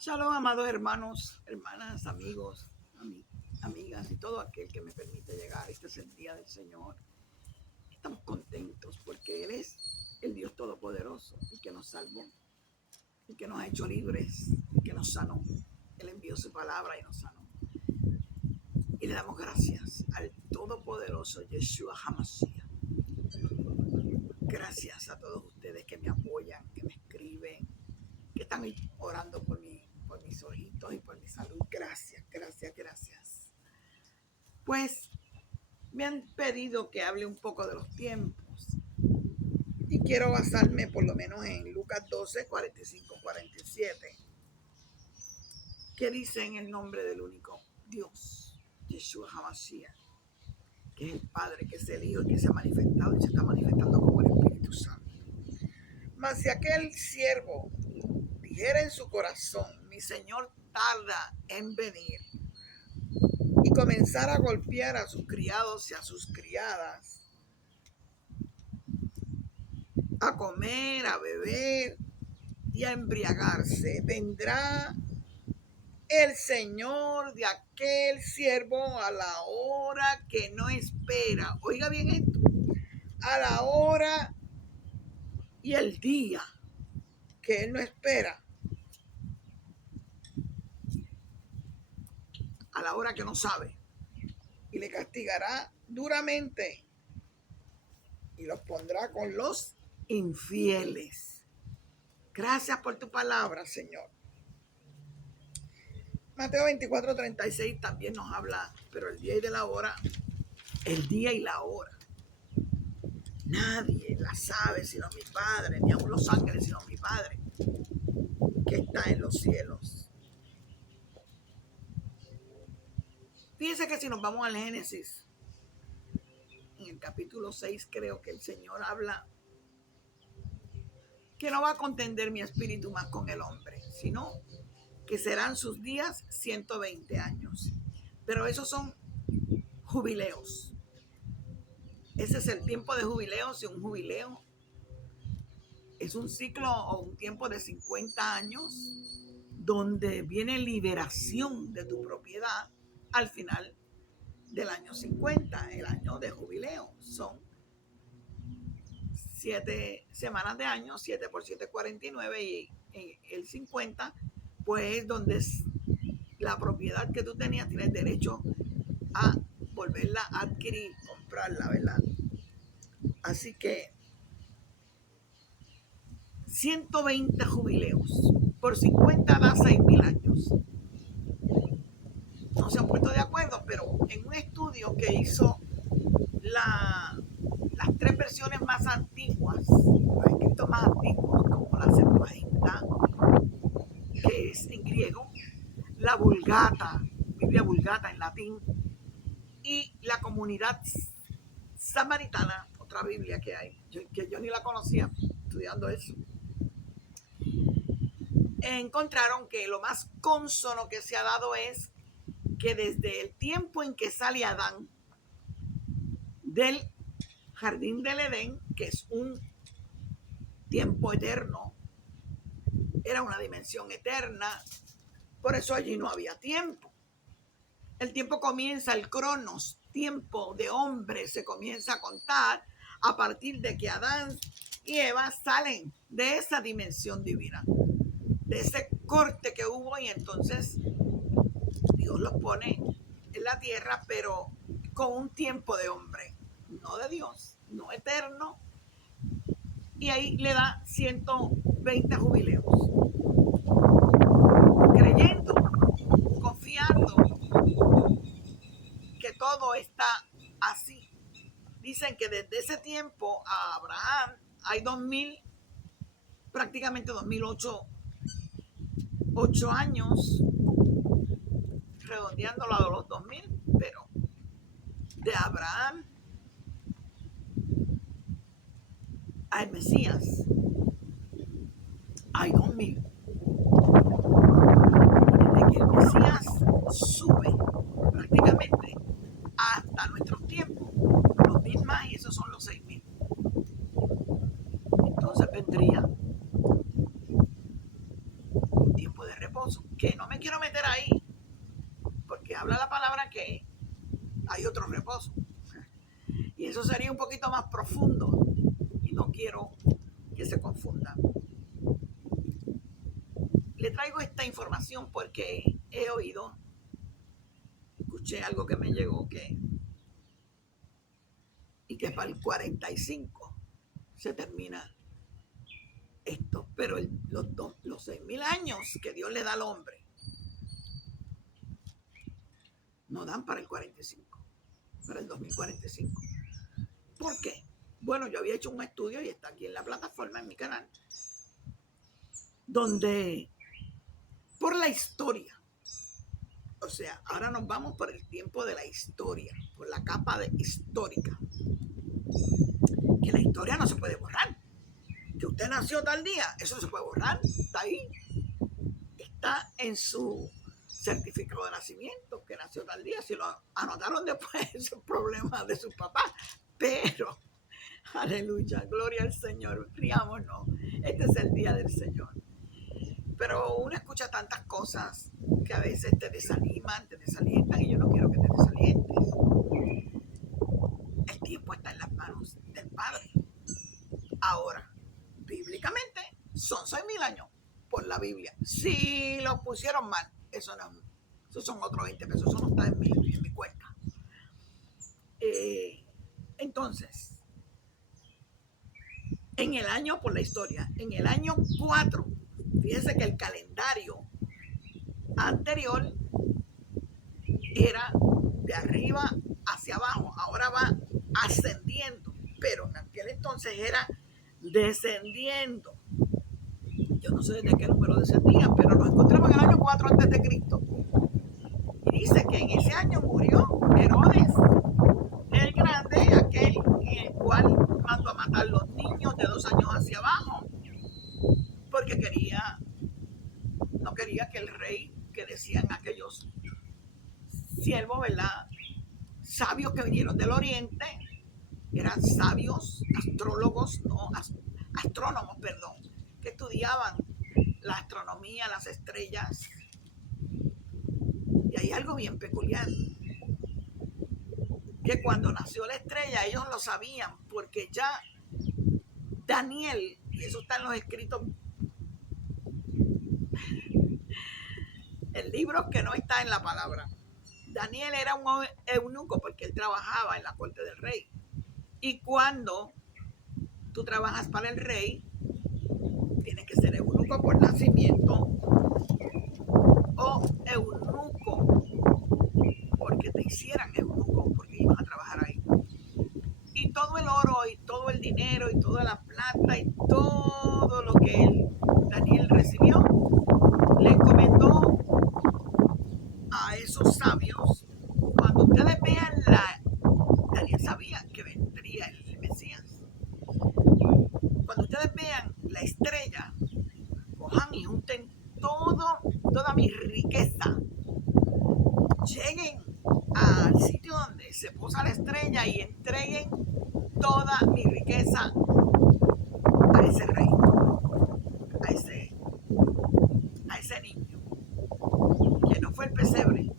Shalom, amados hermanos, hermanas, amigos, amigas y todo aquel que me permite llegar. Este es el día del Señor. Estamos contentos porque Él es el Dios Todopoderoso, el que nos salvó, el que nos ha hecho libres, el que nos sanó. Él envió su palabra y nos sanó. Y le damos gracias al Todopoderoso Yeshua HaMashiach. Gracias a todos ustedes que me apoyan, que me escriben, que están orando por mis ojitos y por mi salud. Gracias. Pues me han pedido que hable un poco de los tiempos y quiero basarme por lo menos en Lucas 12, 45, 47, que dice en el nombre del único Dios, Yeshua HaMashiach, que es el Padre, que es el Hijo, que se ha manifestado y se está manifestando como el Espíritu Santo. Mas si aquel siervo dijera en su corazón, mi Señor tarda en venir, y comenzar a golpear a sus criados y a sus criadas, a comer, a beber y a embriagarse, vendrá el Señor de aquel siervo a la hora que no espera. Oiga bien esto, a la hora y el día que él no espera, a la hora que no sabe, y le castigará duramente y los pondrá con los infieles. Gracias por tu palabra, Señor. Mateo 24, 36 también nos habla, pero el día y de la hora, el día y la hora, nadie la sabe sino mi Padre, ni aun los ángeles sino mi Padre, que está en los cielos. Fíjense que si nos vamos al Génesis, en el capítulo 6, creo que el Señor habla que no va a contender mi espíritu más con el hombre, sino que serán sus días 120 años. Pero esos son jubileos. Ese es el tiempo de jubileos, y un jubileo es un ciclo o un tiempo de 50 años donde viene liberación de tu propiedad al final del año 50, el año de jubileo. Son 7 semanas de año, 7 por 7, 49, y el 50, pues donde la propiedad que tú tenías tienes derecho a volverla a adquirir, comprarla, ¿verdad? Así que 120 jubileos por 50 da 6,000 años. No se han puesto de acuerdo, pero en un estudio que hizo las 3 versiones más antiguas, los escritos más antiguos, como la Septuaginta, que es en griego, la Vulgata, Biblia Vulgata en latín, y la Comunidad Samaritana, otra Biblia que hay, que yo ni la conocía estudiando eso, encontraron que lo más consono que se ha dado es que desde el tiempo en que sale Adán del jardín del Edén, que es un tiempo eterno, era una dimensión eterna, por eso allí no había tiempo. El tiempo comienza, el cronos, tiempo de hombre, se comienza a contar a partir de que Adán y Eva salen de esa dimensión divina, de ese corte que hubo, y entonces Dios los pone en la tierra, pero con un tiempo de hombre, no de Dios, no eterno, y ahí le da 120 jubileos, creyendo, confiando que todo está así. Dicen que desde ese tiempo a Abraham hay 2000, prácticamente 2008 años, redondeándolo a los 2000, pero de Abraham al Mesías hay 2000. Desde que el Mesías sube prácticamente hasta nuestros tiempos, 2000 más, y esos son los 6000. Entonces vendría un tiempo de reposo. que no me quiero meter ahí, porque habla la palabra que hay otro reposo. Y eso sería un poquito más profundo y no quiero que se confunda. Le traigo esta información porque he oído, escuché algo que me llegó y que para el 45 se termina esto, pero los 6.000 años que Dios le da al hombre no dan para el 45, para el 2045. ¿Por qué? Bueno, yo había hecho un estudio y está aquí en la plataforma, en mi canal, donde por la historia, o sea, ahora nos vamos por el tiempo de la historia, por la capa histórica, que la historia no se puede borrar. Que usted nació tal día, eso no se puede borrar, está ahí, está en su certificado de nacimiento, que nació tal día. Si lo anotaron después, es un problema de sus papás, pero aleluya, gloria al Señor, riámonos, este es el día del Señor. Pero uno escucha tantas cosas que a veces te desaniman, te desalientan, y yo no quiero que te desalientes. El tiempo está en las manos del Padre. Ahora, bíblicamente, son 6.000 años por la Biblia. Si lo pusieron mal, eso son otros 20 pesos, eso no está en mi cuenta. Entonces, en el año, por la historia, en el año 4, fíjense que el calendario anterior era de arriba hacia abajo, ahora va ascendiendo, pero en aquel entonces era descendiendo. Yo no sé desde qué número descendía, pero nos encontramos en el año 4 antes de Cristo. Y dice que en ese año murió Herodes el Grande, aquel en el cual mandó a matar los niños de 2 años hacia abajo, porque no quería que el rey, que decían aquellos siervos, ¿verdad?, sabios que vinieron del oriente, eran sabios, astrólogos, no, astrónomos, perdón, que estudiaban la astronomía, las estrellas. Y hay algo bien peculiar, que cuando nació la estrella ellos lo sabían, porque ya Daniel, y eso está en los escritos, el libro que no está en la palabra, Daniel era un eunuco porque él trabajaba en la corte del rey. Y cuando tú trabajas para el rey, tienes que ser eunuco por nacimiento o eunuco porque te hicieran eunuco, porque ibas a trabajar ahí. Y todo el oro y todo el dinero y toda la plata y todo lo que Daniel recibió, le encomendó a esos sabios. Cuando ustedes vean Daniel sabía que vendría el Mesías. Cuando ustedes vean la estrella, cojan y junten toda mi riqueza, lleguen al sitio donde se posa la estrella y entreguen toda mi riqueza a ese rey, a ese niño, que no fue el pesebre.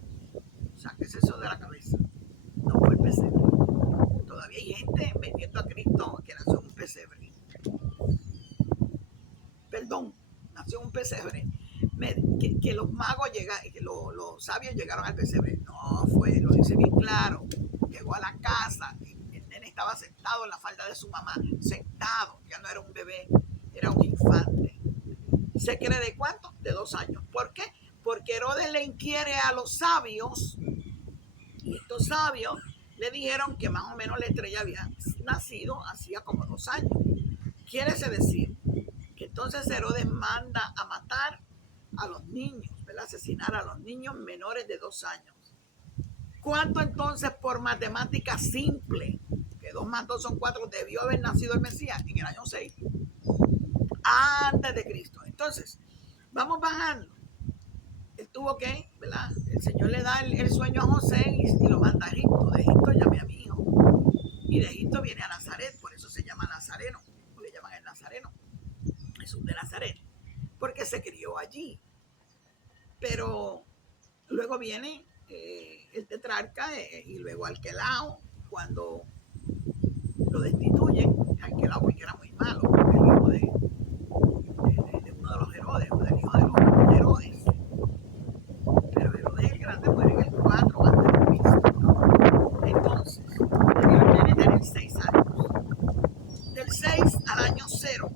Sáquese eso de la cabeza, no fue el pesebre. Todavía hay gente metiendo a Cristo que nació en un pesebre. Perdón, nació en un pesebre. Que los magos llegaron, que los sabios llegaron al pesebre. No fue, lo dice bien claro. Llegó a la casa, el nene estaba sentado en la falda de su mamá, sentado, ya no era un bebé, era un infante. ¿Se cree de cuánto? De 2 años. ¿Por qué? Porque Herodes le inquiere a los sabios, y estos sabios le dijeron que más o menos la estrella había nacido hacía como 2 años. Quiere decir que entonces Herodes manda a matar a los niños, ¿verdad?, asesinar a los niños menores de 2 años. ¿Cuánto entonces, por matemática simple, que 2 más 2 son 4, debió haber nacido el Mesías? En el año 6, antes de Cristo. Entonces, vamos bajando. Él tuvo que, ¿verdad?, el Señor le da el sueño a José y lo manda a Egipto. De Egipto llamé a mi hijo. Y de Egipto viene a Nazaret, por eso se llama Nazareno, le llaman el Nazareno, Jesús de Nazaret, porque se crió allí. Pero luego viene el tetrarca y luego Arquelao, cuando lo destituyen, Arquelao porque era muy malo, el hijo de uno de los Herodes, o del hijo de los Herodes. Pero Herodes el Grande muere en el 4 antes de Cristo. Entonces, Dios viene tener 6 años. Del 6 al año 0,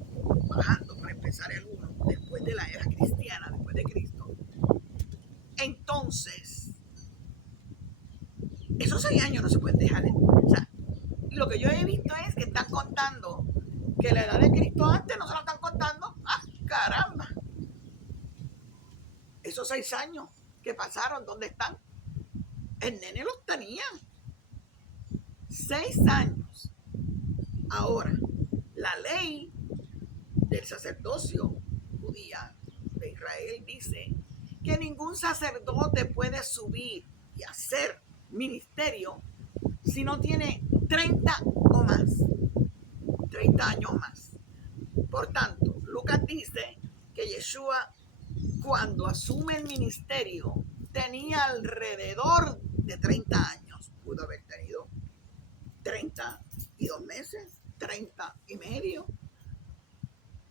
bajando para empezar el 1, después de la era cristiana, después de Cristo. Entonces, esos 6 años no se pueden dejar. O sea, lo que yo he visto es que están contando que la edad de Cristo antes no se lo están contando. ¡Ah, caramba! Esos 6 años que pasaron, ¿dónde están? El nene los tenía. 6 años. Ahora, la ley del sacerdocio judía de Israel dice que ningún sacerdote puede subir y hacer ministerio si no tiene 30 o más, 30 años o más. Por tanto, Lucas dice que Yeshua, cuando asume el ministerio, tenía alrededor de 30 años. Pudo haber tenido 32 meses, 30 y medio.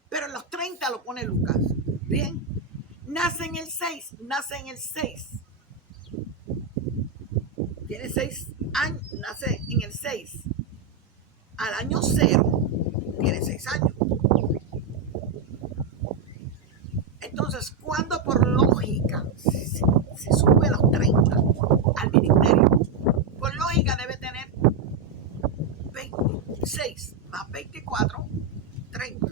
Pero en los 30 lo pone Lucas. Bien, nace en el 6. Tiene 6 años, nace en el 6. Al año 0 tiene 6 años. Entonces, cuando por lógica se sube a los 30 al ministerio, por lógica debe tener 26 más 24, 30.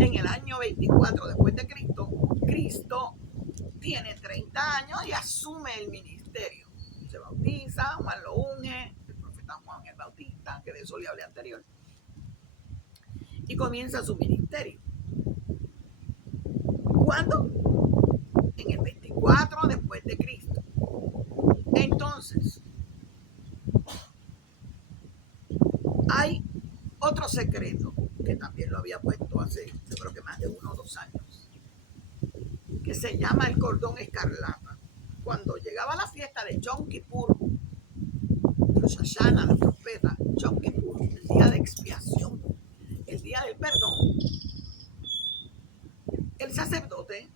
En el año 24 después de Cristo, Cristo tiene 30 años y asume el ministerio. Se bautiza, Juan lo unge, el profeta Juan el Bautista, que de eso le hablé anterior, y comienza su ministerio. ¿Cuándo? En el 24 después de Cristo. Entonces, hay otro secreto que también lo había puesto hace, yo creo que más de 1 o 2 años, que se llama el cordón escarlata. Cuando llegaba la fiesta de Yom Kippur, Rosh Hashanah, los profetas, Yom Kippur, el día de expiación, el día del perdón, el sacerdote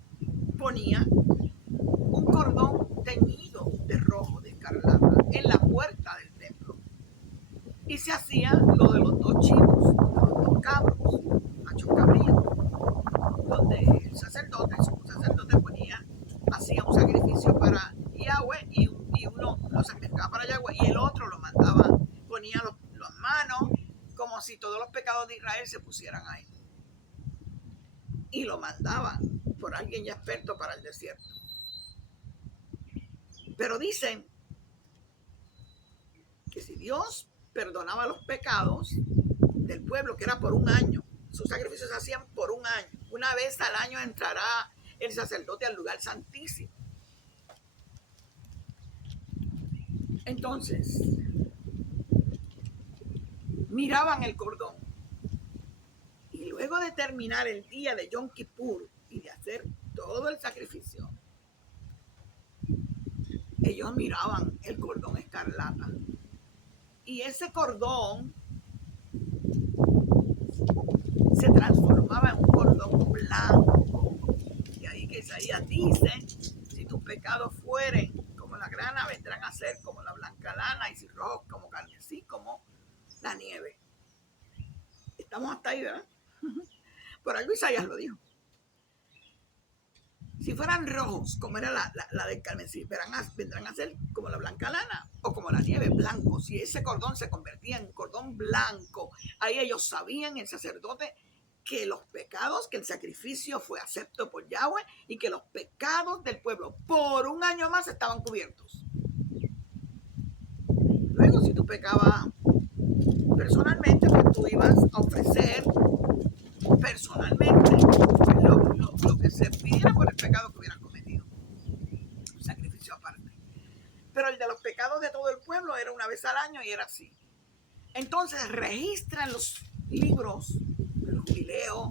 ponía un cordón teñido de rojo, de escarlata, en la puerta del templo. Y se hacía lo de los 2 chivos, los 2 cabros, machos cabríos, donde el sacerdote ponía, hacía un sacrificio para Yahweh y uno lo sacrificaba para Yahweh y el otro lo mandaba, ponía las manos como si todos los pecados de Israel se pusieran ahí. Y lo mandaba por alguien ya experto para el desierto. Pero dicen que si Dios perdonaba los pecados del pueblo, que era por un año, sus sacrificios se hacían por un año. Una vez al año entrará el sacerdote al lugar santísimo. Entonces, miraban el cordón y luego de terminar el día de Yom Kippur y de hacer todo el sacrificio, ellos miraban el cordón escarlata y ese cordón se transformaba en un cordón blanco. Y ahí que Isaías dice, si tus pecados fueren como la grana, vendrán a ser como la blanca lana, y si rojos como carmesí, como la nieve. Estamos hasta ahí, ¿verdad? Por algo Isaías lo dijo. Si fueran rojos, como era la del carmesí, vendrán a ser como la blanca lana o como la nieve, blanco. Si ese cordón se convertía en cordón blanco, ahí ellos sabían, el sacerdote, que los pecados, que el sacrificio fue acepto por Yahweh y que los pecados del pueblo por un año más estaban cubiertos. Luego, si tú pecabas personalmente, pues tú ibas a ofrecer personalmente lo que se pidiera por el pecado que hubieran cometido. Un sacrificio aparte. Pero el de los pecados de todo el pueblo era una vez al año y era así. Entonces registran los libros de los jubileos,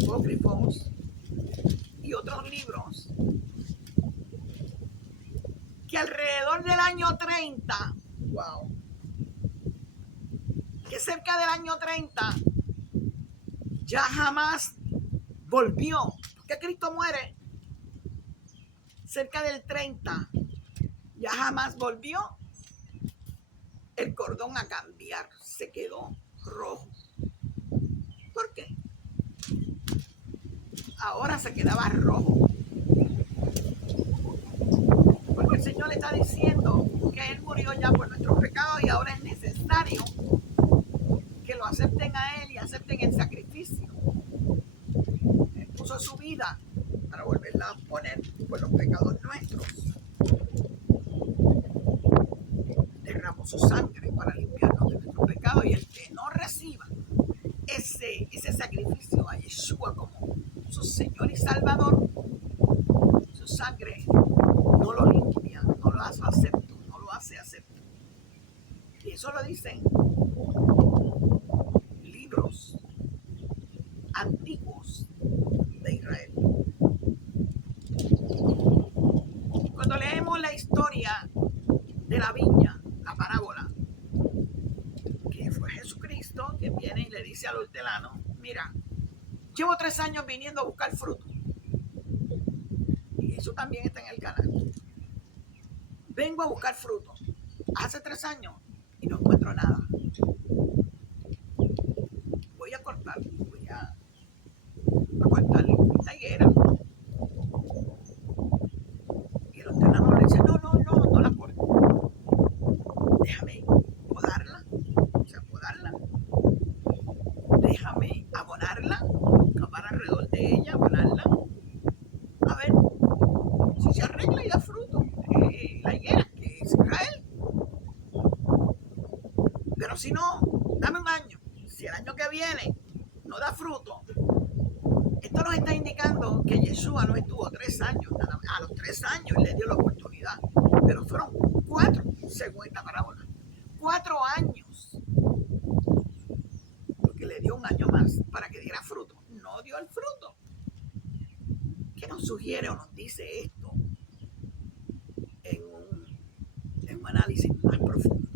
apócrifos y otros libros alrededor del año 30, wow, que cerca del año 30 ya jamás volvió, porque Cristo muere cerca del 30, ya jamás volvió el cordón a cambiar, se quedó rojo. ¿Por qué? Ahora se quedaba rojo. Porque el Señor le está diciendo que Él murió ya por nuestros pecados y ahora es necesario que lo acepten a Él y acepten el sacrificio. Él puso su vida para volverla a poner por los pecados nuestros. Derramó su sangre para limpiarnos de nuestros pecados, y el que no reciba ese sacrificio a Yeshua como su Señor y Salvador, su sangre no lo limpia, no lo hace acepto, no lo hace acepto. Y eso lo dicen libros antiguos de Israel. Cuando leemos la historia de la viña, la parábola, que fue Jesucristo que viene y le dice al hortelano: mira, llevo 3 años viniendo a buscar fruto. Y eso también está en el canal. Vengo a buscar fruto. Hace 3 años y no encuentro nada. Voy a cortar, voy a cortar la higuera. Y el hortelano le dice: no la cortes. Déjame podarla, déjame abonarla, cavar alrededor de ella, abonarla, a ver si se arregla y da fruto. La higuera, que es Israel. Pero si no, dame un año. Si el año que viene no da fruto, esto nos está indicando que Yeshua no estuvo 3 años. A los 3 años le dio la oportunidad, pero fueron 4, según esta parábola. 4 años. Porque le dio un año más para que diera fruto. No dio el fruto. ¿Qué nos sugiere o nos dice esto en un análisis más profundo?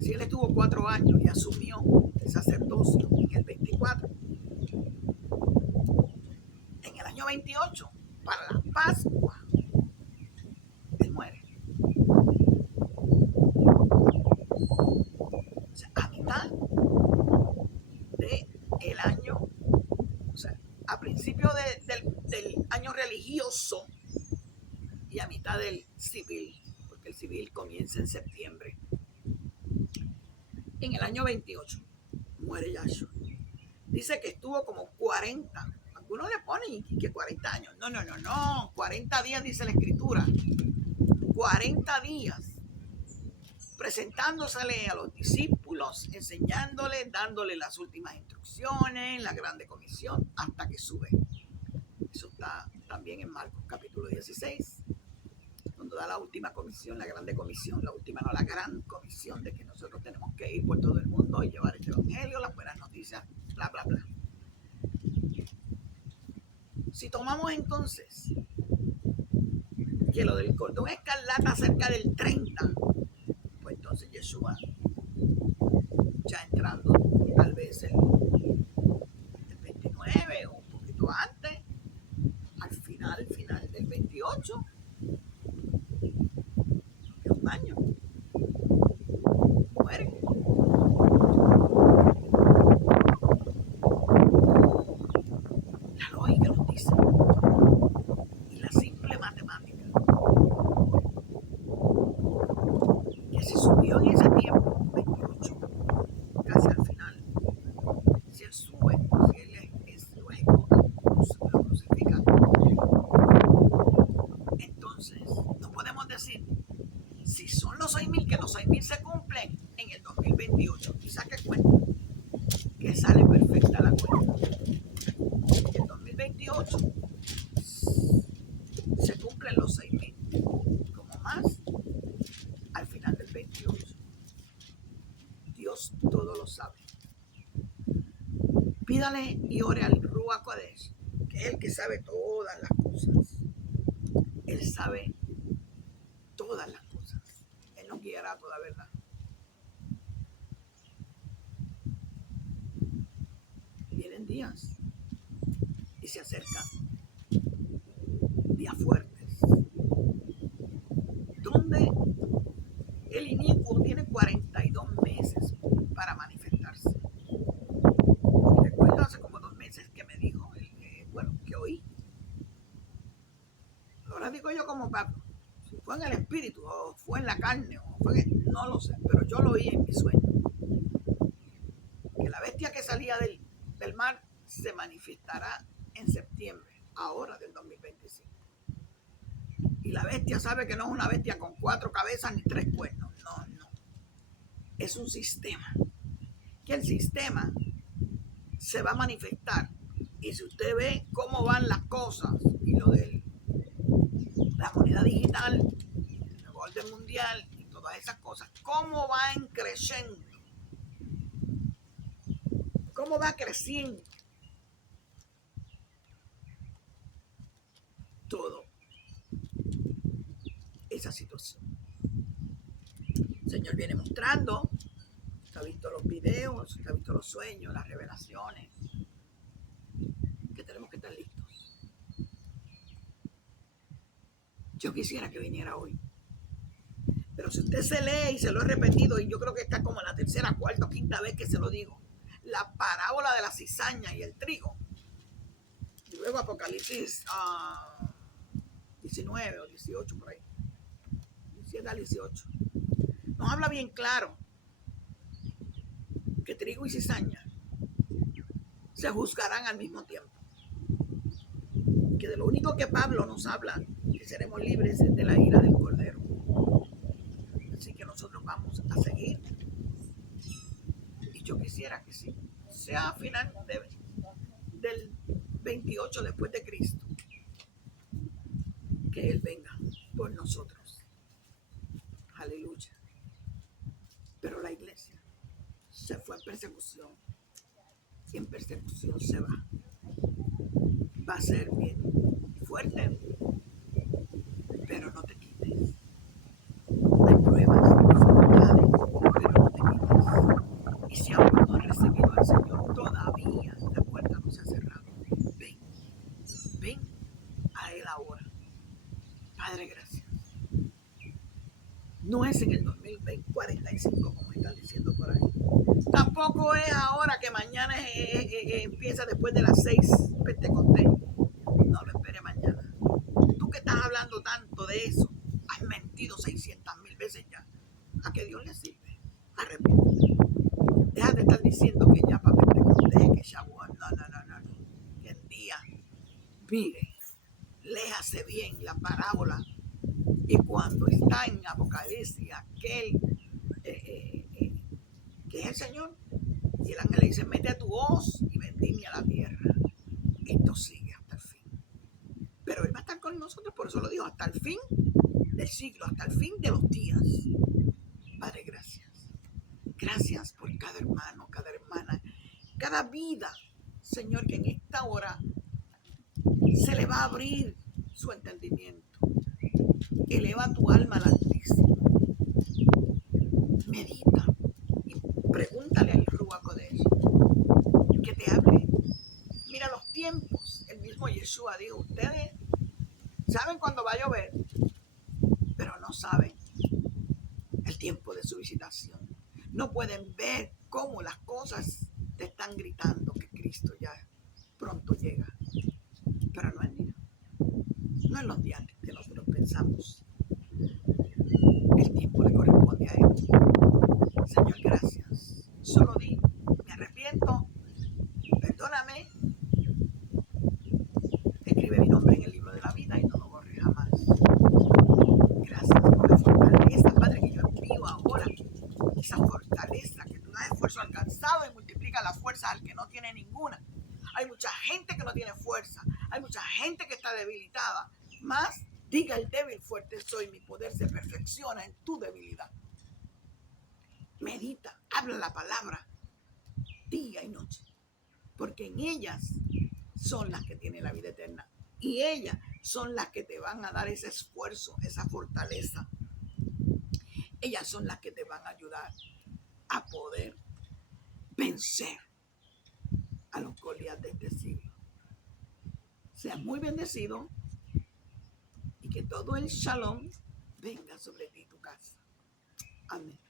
Si él estuvo 4 años y asumió el sacerdocio en el 24, en el año 28, para la Pascua, él muere. O sea, a mitad del año, o sea, a principio del año religioso y a mitad del civil, porque el civil comienza en septiembre. En el año 28 muere Yahshua. Dice que estuvo como 40. Algunos le ponen que 40 años. No. 40 días dice la escritura. 40 días presentándosele a los discípulos, enseñándoles, dándole las últimas instrucciones, la grande comisión, hasta que sube. Eso está también en Marcos capítulo 16, donde da la última comisión, la grande comisión, la última no, la gran comisión de que nosotros tenemos que ir por todo el mundo y llevar el evangelio, las buenas noticias, bla, bla, bla. Si tomamos entonces que lo del cordón escarlata cerca del 30, pues entonces Yeshua, ya entrando tal vez el 29 o un poquito antes, al final del 28, que es un año, muere. La lógica nos dice, y la simple matemática, que si subió en ese tiempo, 28, casi al final, si él sube, si él lo ejecuta, lo crucifica, entonces no podemos decir si son los 6,000, que los 6,000 se cumplen en el 2028. Y saque cuenta, que sale perfecta la cuenta. En el 2028 se cumplen los 6,000, como más al final del 28. Dios todo lo sabe. Pídale y ore al Ruach Kodesh Él que sabe todas las cosas. Él sabe todas las cosas. Él nos guiará a toda verdad. Vienen días y se acercan días fuertes, donde el inicuo tiene 42 meses para manifestarse. Recuerdo hace como 2 meses que me dijo, que oí. Ahora digo yo como Pablo, si fue en el espíritu, o fue en la carne, o fue no lo sé, pero yo lo oí en mi sueño. Que la bestia que salía del mar se manifestará en septiembre, ahora del 2025. Y la bestia sabe que no es una bestia con 4 cabezas ni 3 cuernos, no. Es un sistema. Que el sistema se va a manifestar. Y si usted ve cómo van las cosas y lo de la moneda digital, el orden mundial y todas esas cosas, cómo van creciendo, cómo va creciendo todo esa situación. El Señor viene mostrando, usted ha visto los videos, usted ha visto los sueños, las revelaciones, que tenemos que estar listos. Yo quisiera que viniera hoy. Pero si usted se lee, y se lo he repetido, y yo creo que está como la tercera, cuarta o quinta vez que se lo digo, la parábola de la cizaña y el trigo, y luego Apocalipsis 19 o 18 por ahí, 17 al 18, nos habla bien claro que trigo y cizaña se juzgarán al mismo tiempo. Que de lo único que Pablo nos habla, que seremos libres, es de la ira del Cordero. Así que nosotros vamos a seguir. Y yo quisiera que sí, sea a final del 28 después de Cristo, que Él venga por nosotros. Aleluya. Pero la iglesia se fue en persecución. Y en persecución se va. Va a ser bien fuerte, pero no te quites. Hay pruebas, dificultades, pero no te quites. Y si aún no has recibido al Señor, todavía la puerta no se ha cerrado. Ven a Él ahora. Padre, gracias. No es en el 2045 como están diciendo por ahí. Tampoco es ahora que mañana empieza después de las 6 Pentecostés. No lo espere mañana. Tú que estás hablando tanto de eso, has mentido 600,000 veces ya. ¿A qué Dios le sirve? Arrepiéntete. Deja de estar diciendo que ya para Pentecostés, que Shavuot. No. Que el día, mire, léase bien la parábola. Y cuando está en Apocalipsis, aquel que es el Señor, y el ángel le dice, mete a tu hoz y vendimia a la tierra. Esto sigue hasta el fin. Pero Él va a estar con nosotros, por eso lo digo, hasta el fin del siglo, hasta el fin de los días. Padre, gracias. Gracias por cada hermano, cada hermana, cada vida, Señor, que en esta hora se le va a abrir su entendimiento. Eleva tu alma al Altísimo. Medita y pregúntale al Ruach Kodesh que te hable. Mira los tiempos. El mismo Yeshua dijo, ustedes saben cuándo va a llover, pero no saben el tiempo de su visitación. No pueden ver cómo las cosas te están gritando que Cristo ya pronto llega. Pero no en los días que nosotros pensamos. El tiempo le corresponde a Él. Señor, gracias. Solo di, me arrepiento, perdóname, escribe mi nombre en el libro de la vida y no lo borre jamás. Gracias por la fortaleza, Padre, que yo envío ahora. Esa fortaleza que tú das esfuerzo alcanzado y multiplica la fuerza al que no tiene ninguna. Hay mucha gente que no tiene fuerza. Hay mucha gente que está debilitada. Más diga el débil, fuerte soy. Mi poder se perfecciona en tu debilidad. Medita, habla la palabra día y noche. Porque en ellas son las que tienen la vida eterna. Y ellas son las que te van a dar ese esfuerzo, esa fortaleza. Ellas son las que te van a ayudar a poder vencer a los Goliat de este siglo. Seas muy bendecido y que todo el shalom venga sobre ti y tu casa. Amén.